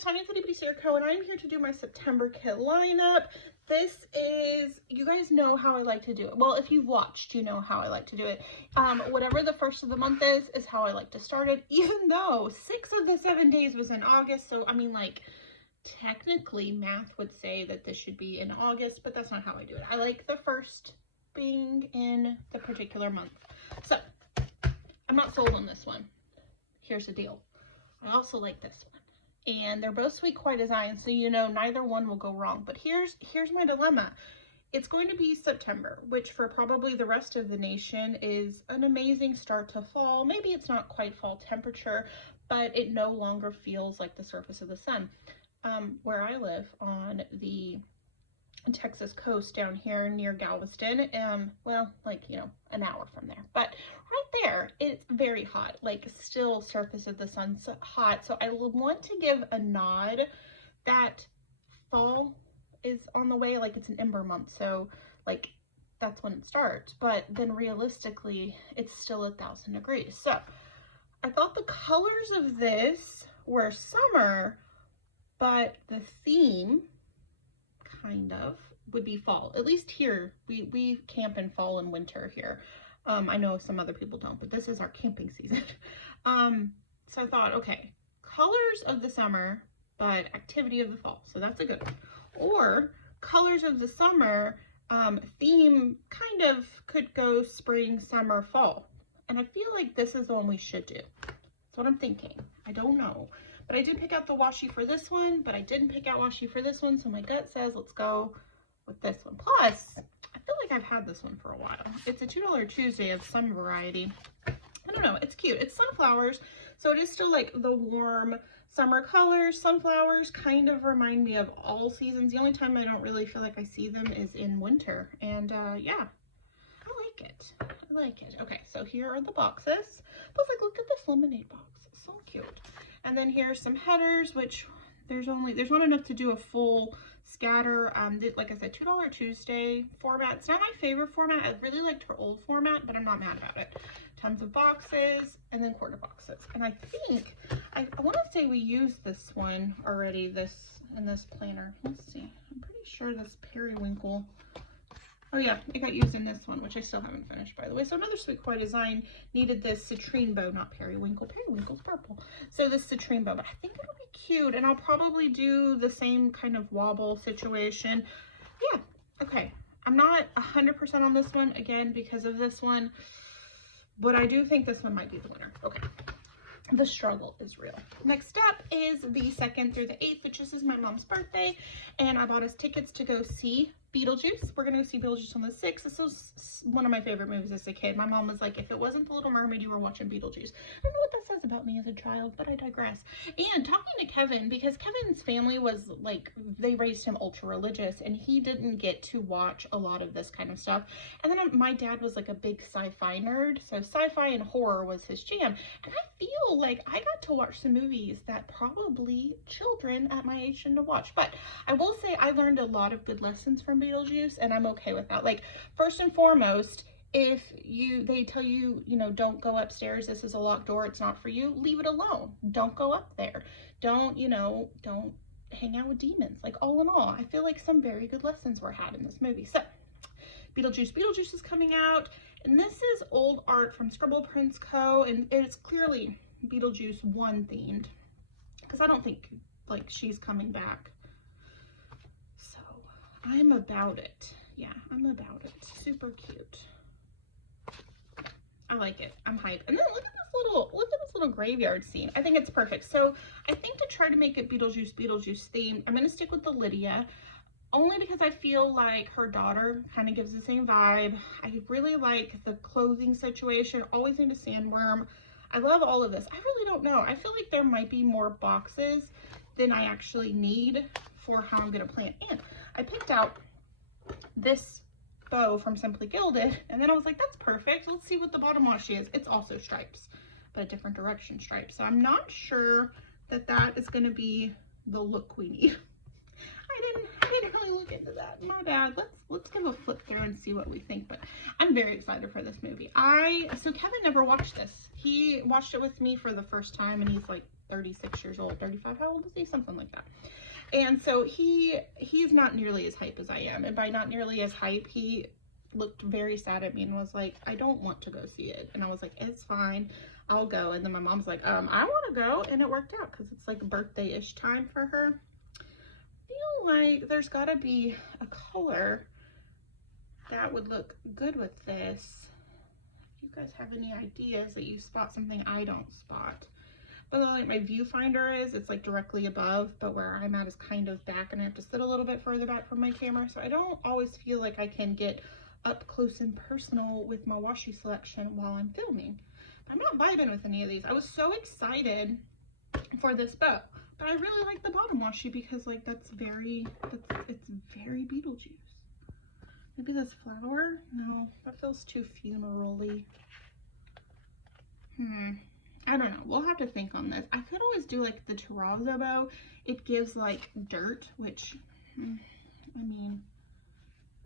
guys, Tanya Itty Bitty Sarah Co, and I'm here to do my September kit lineup. This is, you guys know how I like to do it. Well, if you've watched, you know how I like to do it. Whatever the first of the month is how I like to start it, even though 6 of the 7 days was in August. So, I mean, like, technically math would say that this should be in August, but that's not how I do it. I like the first being in the particular month. So, I'm not sold on this one. Here's the deal. I also like this one. And they're both sweet Koi designs, so you know neither one will go wrong. But here's my dilemma. It's going to be September, which for probably the rest of the nation is an amazing start to fall. Maybe it's not quite fall temperature, but it no longer feels like the surface of the sun. Where I live on the Texas coast down here near Galveston, well, like, you know, an hour from there, but right there it's very hot, like still surface of the sun's hot. So I want to give a nod that fall is on the way, like it's an ember month, so like that's when it starts, but then realistically it's still 1,000 degrees. So I thought the colors of this were summer, but the theme kind of would be fall. At least here we camp in fall and winter here. I know some other people don't, but this is our camping season. So I thought, okay, colors of the summer but activity of the fall, so that's a good one. Or colors of the summer, theme kind of could go spring, summer, fall, and I feel like this is the one we should do. That's what I'm thinking. I don't know, but I did pick out the washi for this one, but I didn't pick out washi for this one, so my gut says let's go with this one. Plus, I feel like I've had this one for a while. It's a $2 Tuesday of some variety. I don't know, it's cute. It's sunflowers, so it is still like the warm summer colors. Sunflowers kind of remind me of all seasons. The only time I don't really feel like I see them is in winter, and yeah, I like it. I like it. Okay, so here are the boxes. Plus, like, look at this lemonade box. It's so cute. And then here's some headers, which there's not enough to do a full scatter. Like I said, $2 Tuesday format. It's not my favorite format. I really liked her old format, but I'm not mad about it. Tons of boxes, and then quarter boxes. And I think, I want to say we used this one already, in this planner. Let's see. I'm pretty sure this periwinkle. Oh yeah, it got used in this one, which I still haven't finished, by the way. So another sweet Koi design needed this citrine bow, not periwinkle. Periwinkle's purple. So this citrine bow, but I think it'll be cute, and I'll probably do the same kind of wobble situation. Yeah, okay. I'm not 100% on this one, again, because of this one, but I do think this one might be the winner. Okay. The struggle is real. Next up is the 2nd through the 8th, which is my mom's birthday, and I bought us tickets to go see Beetle Juice. We're going to go see Beetle Juice on the 6th. This was one of my favorite movies as a kid. My mom was like, if it wasn't The Little Mermaid, you were watching Beetle Juice. I don't know what that says about me as a child, but I digress. And talking to Kevin, because Kevin's family was like, they raised him ultra religious, and he didn't get to watch a lot of this kind of stuff. And then my dad was like a big sci-fi nerd, so sci-fi and horror was his jam. And I feel like I got to watch some movies that probably children at my age shouldn't have watched. But I will say I learned a lot of good lessons from Beetle Juice, and I'm okay with that. Like, first and foremost, if they tell you, you know, don't go upstairs, this is a locked door, it's not for you, leave it alone. Don't go up there. Don't, you know, don't hang out with demons. Like, all in all, I feel like some very good lessons were had in this movie. So, Beetle Juice is coming out, and this is old art from Scribble Prints Co., and it's clearly Beetlejuice 1 themed, because I don't think, like, she's coming back. So, I'm about it. Yeah, I'm about it. Super cute. I like it. I'm hyped. And then look at this little graveyard scene. I think it's perfect. So, I think to try to make it Beetlejuice themed, I'm going to stick with the Lydia, only because I feel like her daughter kind of gives the same vibe. I really like the clothing situation. Always need a sandworm. I love all of this. I really don't know. I feel like there might be more boxes than I actually need for how I'm going to plan. And I picked out this bow from Simply Gilded, and then I was like, that's perfect. Let's see what the bottom washi is. It's also stripes, but a different direction stripes. So I'm not sure that that is going to be the look we need. I didn't really look into that. My bad. Let's give a flip through and see what we think. But I'm very excited for this movie. So Kevin never watched this. He watched it with me for the first time, and he's like, 36 years old, 35, how old is he? Something like that. And so he's not nearly as hype as I am. And by not nearly as hype, he looked very sad at me and was like, I don't want to go see it. And I was like, it's fine, I'll go. And then my mom's like, I want to go. And it worked out because it's like birthday-ish time for her. I feel like there's got to be a color that would look good with this. If you guys have any ideas that you spot something I don't spot. But like my viewfinder is, it's like directly above, but where I'm at is kind of back and I have to sit a little bit further back from my camera. So I don't always feel like I can get up close and personal with my washi selection while I'm filming. But I'm not vibing with any of these. I was so excited for this bow, but I really like the bottom washi because like it's very Beetle Juice. Maybe this flower? No, that feels too funeral-y. I don't know. We'll have to think on this. I could always do like the terrazzo bow. It gives like dirt, which, I mean,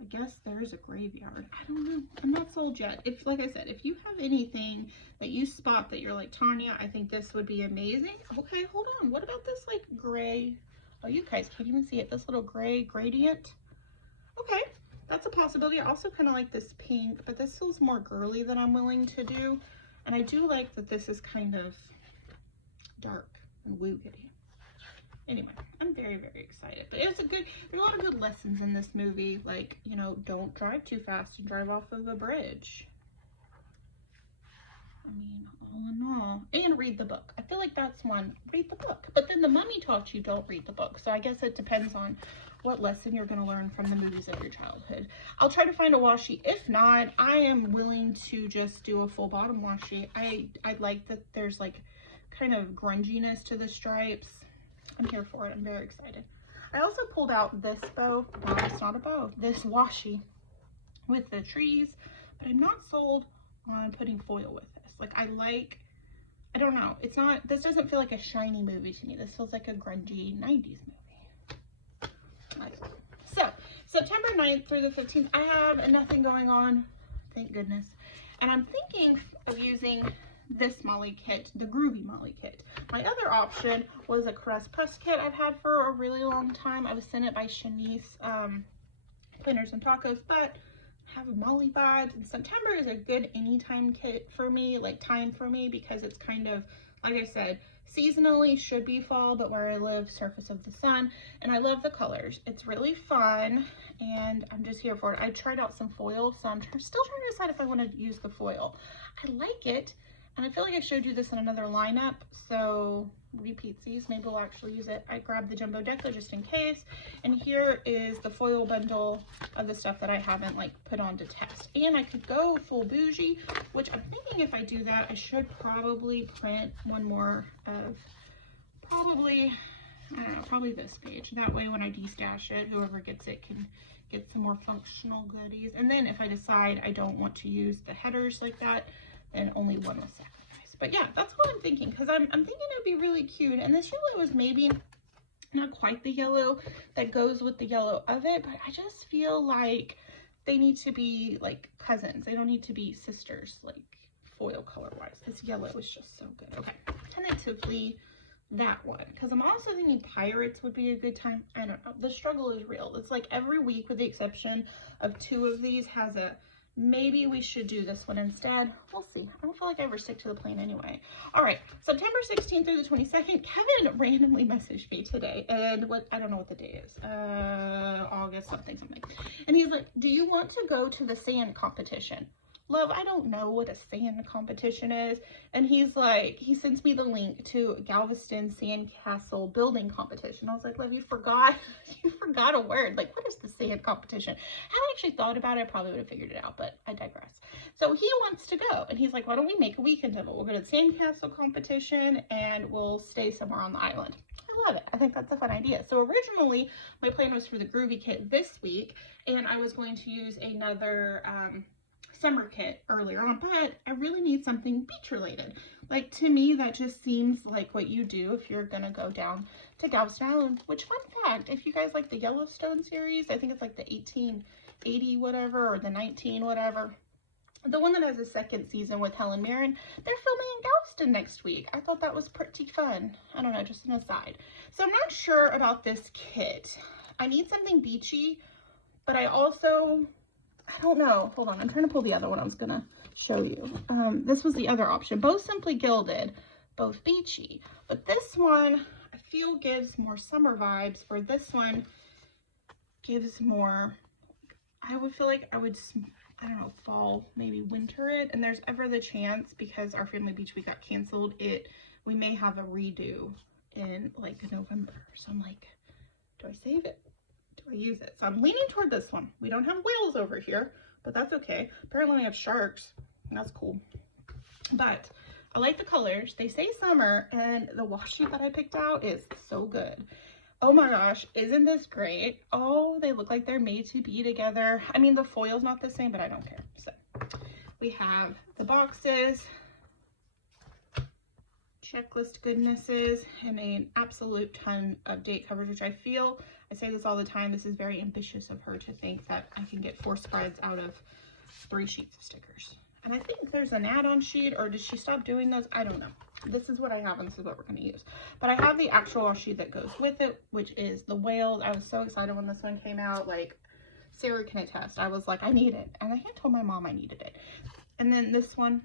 I guess there is a graveyard. I don't know. I'm not sold yet. If, like I said, if you have anything that you spot that you're like, Tanya, I think this would be amazing. Okay, hold on. What about this like gray? Oh, you guys can't even see it. This little gray gradient. Okay, that's a possibility. I also kind of like this pink, but this feels more girly than I'm willing to do. And I do like that this is kind of dark and woogity. Anyway, I'm very, very excited. But it's there's a lot of good lessons in this movie. Like, you know, don't drive too fast and drive off of a bridge. I mean, all in all. And read the book. I feel like that's one. Read the book. But then the Mummy taught you don't read the book. So I guess it depends on what lesson you're going to learn from the movies of your childhood. I'll try to find a washi. If not, I am willing to just do a full bottom washi. I like that there's like kind of grunginess to the stripes. I'm here for it. I'm very excited. I also pulled out this bow. No, it's not a bow. This washi with the trees, but I'm not sold on putting foil with this. Like I don't know. It's not, this doesn't feel like a shiny movie to me. This feels like a grungy 90s movie. So, September 9th through the 15th, I have nothing going on, thank goodness. And I'm thinking of using this Molly kit, the Groovy Molly kit. My other option was a Caress Press kit I've had for a really long time. I was sent it by Shanice, Planners and Tacos, but I have Molly vibes. And September is a good anytime kit for me, like time for me, because it's kind of, like I said, seasonally should be fall, but where I live, surface of the sun. And I love the colors. It's really fun, and I'm just here for it. I tried out some foil, so I'm still trying to decide if I want to use the foil. I like it, and I feel like I showed you this in another lineup, so repeatsies, maybe we'll actually use it. I grabbed the jumbo deckler just in case, and here is the foil bundle of the stuff that I haven't like put on to test. And I could go full bougie, which I'm thinking if I do that, I should probably print one more of probably this page. That way when I destash it, whoever gets it can get some more functional goodies. And then if I decide I don't want to use the headers like that, then only one will sacrifice. But yeah, that's what I'm thinking, because I'm thinking it would be really cute. And this yellow was maybe not quite the yellow that goes with the yellow of it, but I just feel like they need to be like cousins. They don't need to be sisters, like foil color wise. This yellow is just so good. Okay, tentatively that one, because I'm also thinking pirates would be a good time. I don't know, the struggle is real. It's like every week with the exception of 2 of these has a maybe we should do this one instead. We'll see. I don't feel like I ever stick to the plan anyway. All right, September 16th through the 22nd, Kevin randomly messaged me today, and I don't know what the day is, August something. And he's like, do you want to go to the sand competition? Love, I don't know what a sand competition is. And he's like, he sends me the link to Galveston Sandcastle building competition. I was like, love, you forgot a word. Like, what is the sand competition? Had I actually thought about it, I probably would have figured it out, but I digress. So he wants to go, and he's like, why don't we make a weekend of it? We'll go to the sandcastle competition and we'll stay somewhere on the island. I love it. I think that's a fun idea. So originally my plan was for the Groovy kit this week, and I was going to use another, summer kit earlier on, but I really need something beach related. Like, to me, that just seems like what you do if you're gonna go down to Galveston Island, which, fun fact, if you guys like the Yellowstone series, I think it's like the 1880 whatever or the 19 whatever, the one that has a second season with Helen Mirren, they're filming in Galveston next week. I thought that was pretty fun. I don't know, just an aside. So I'm not sure about this kit. I need something beachy, but I don't know. Hold on, I'm trying to pull the other one I was gonna show you. This was the other option. Both Simply Gilded, both beachy. But this one, I feel gives more summer vibes, for this one gives more, I would feel like I would, I don't know, fall, maybe winter it. And there's ever the chance, because our family beach week got canceled, we may have a redo in like November. So I'm like, do I save it? Do I use it? So I'm leaning toward this one. We don't have whales over here, but that's okay. Apparently we have sharks. That's cool. But I like the colors. They say summer, and the washi that I picked out is so good. Oh my gosh, isn't this great? Oh, they look like they're made to be together. I mean, the foil's not the same, but I don't care. So we have the boxes, checklist goodnesses, and an absolute ton of date coverage, which I feel, I say this all the time, this is very ambitious of her to think that I can get 4 spreads out of 3 sheets of stickers. And I think there's an add-on sheet, or did she stop doing those? I don't know. This is what I have, and this is what we're going to use. But I have the actual sheet that goes with it, which is the whales. I was so excited when this one came out. Like, Sarah can attest. I was like, I need it. And I had told my mom I needed it. And then this one,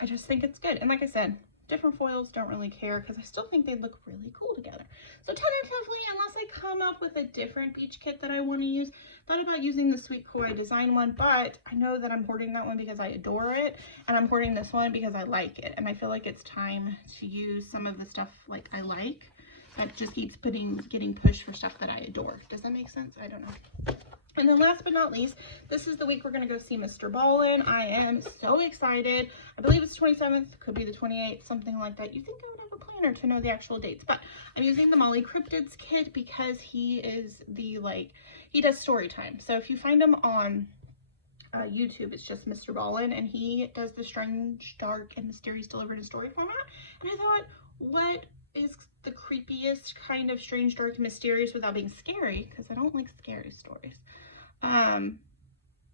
I just think it's good. And like I said, different foils, don't really care, because I still think they look really cool together. So tentatively, unless I come up with a different beach kit that I want to use, thought about using the Sweet Kawaii Design one, but I know that I'm hoarding that one because I adore it, and I'm hoarding this one because I like it, and I feel like it's time to use some of the stuff like I like, that just keeps getting pushed for stuff that I adore. Does that make sense? I don't know. And then last but not least, this is the week we're going to go see Mr. Ballin. I am so excited. I believe it's 27th, could be the 28th, something like that. You think I would have a planner to know the actual dates, but I'm using the Molly Cryptids kit because he is the, he does story time. So if you find him on YouTube, it's just Mr. Ballin, and he does the strange, dark, and mysterious delivered in story format. And I thought, what is the creepiest kind of strange, dark, and mysterious without being scary? Because I don't like scary stories.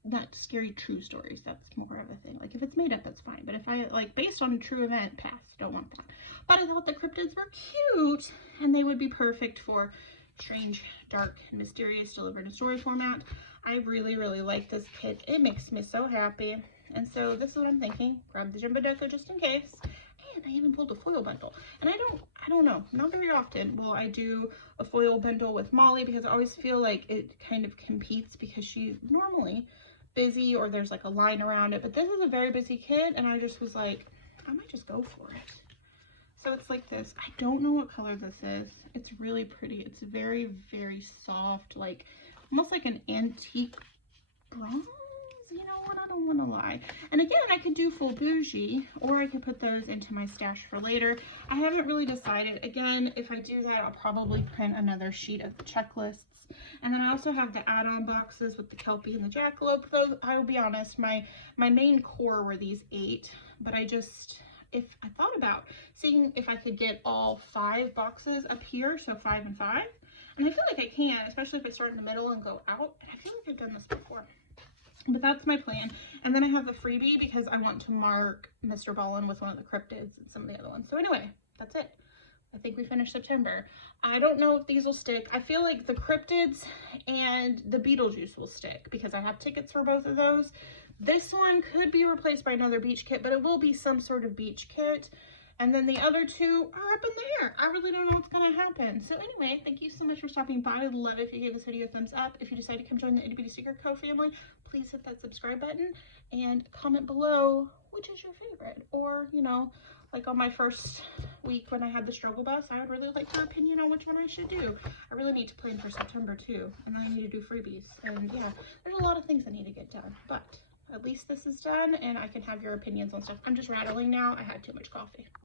Not scary true stories, that's more of a thing. Like, if it's made up, that's fine, but if I, like, based on a true event, pass, don't want that. But I thought the cryptids were cute, and they would be perfect for strange, dark, and mysterious delivered in story format. I really, really like this kit. It makes me so happy. And so this is what I'm thinking. Grab the Jumbo Deco just in case. And I even pulled a foil bundle. And I don't know, not very often will I do a foil bundle with Molly, because I always feel like it kind of competes, because she's normally busy or there's like a line around it. But this is a very busy kit, and I just was like, I might just go for it. So it's like this. I don't know what color this is. It's really pretty. It's very, very soft, like almost like an antique bronze. You know what, I don't want to lie. And again, I could do full bougie, or I could put those into my stash for later. I haven't really decided. Again, if I do that, I'll probably print another sheet of the checklists. And then I also have the add-on boxes with the Kelpie and the Jackalope. Those, I will be honest, my main core were these 8, but I thought about seeing if I could get all 5 boxes up here, so 5 and 5. And I feel like I can, especially if I start in the middle and go out. And I feel like I've done this before. But that's my plan. And then I have the freebie because I want to mark Mr. Ballin with one of the cryptids and some of the other ones. So anyway, that's it. I think we finished September. I don't know if these will stick. I feel like the cryptids and the Beetle Juice will stick because I have tickets for both of those. This one could be replaced by another beach kit, but it will be some sort of beach kit. And then the other 2 are up in the air. I really don't know what's going to happen. So anyway, thank you so much for stopping by. I'd love it if you gave this video a thumbs up. If you decide to come join the Itty Bitty Secret Co family, please hit that subscribe button and comment below which is your favorite. Or, you know, like on my first week when I had the struggle bus, I would really like your opinion on which one I should do. I really need to plan for September too. And then I need to do freebies. And yeah, there's a lot of things that need to get done. But at least this is done and I can have your opinions on stuff. I'm just rattling now. I had too much coffee.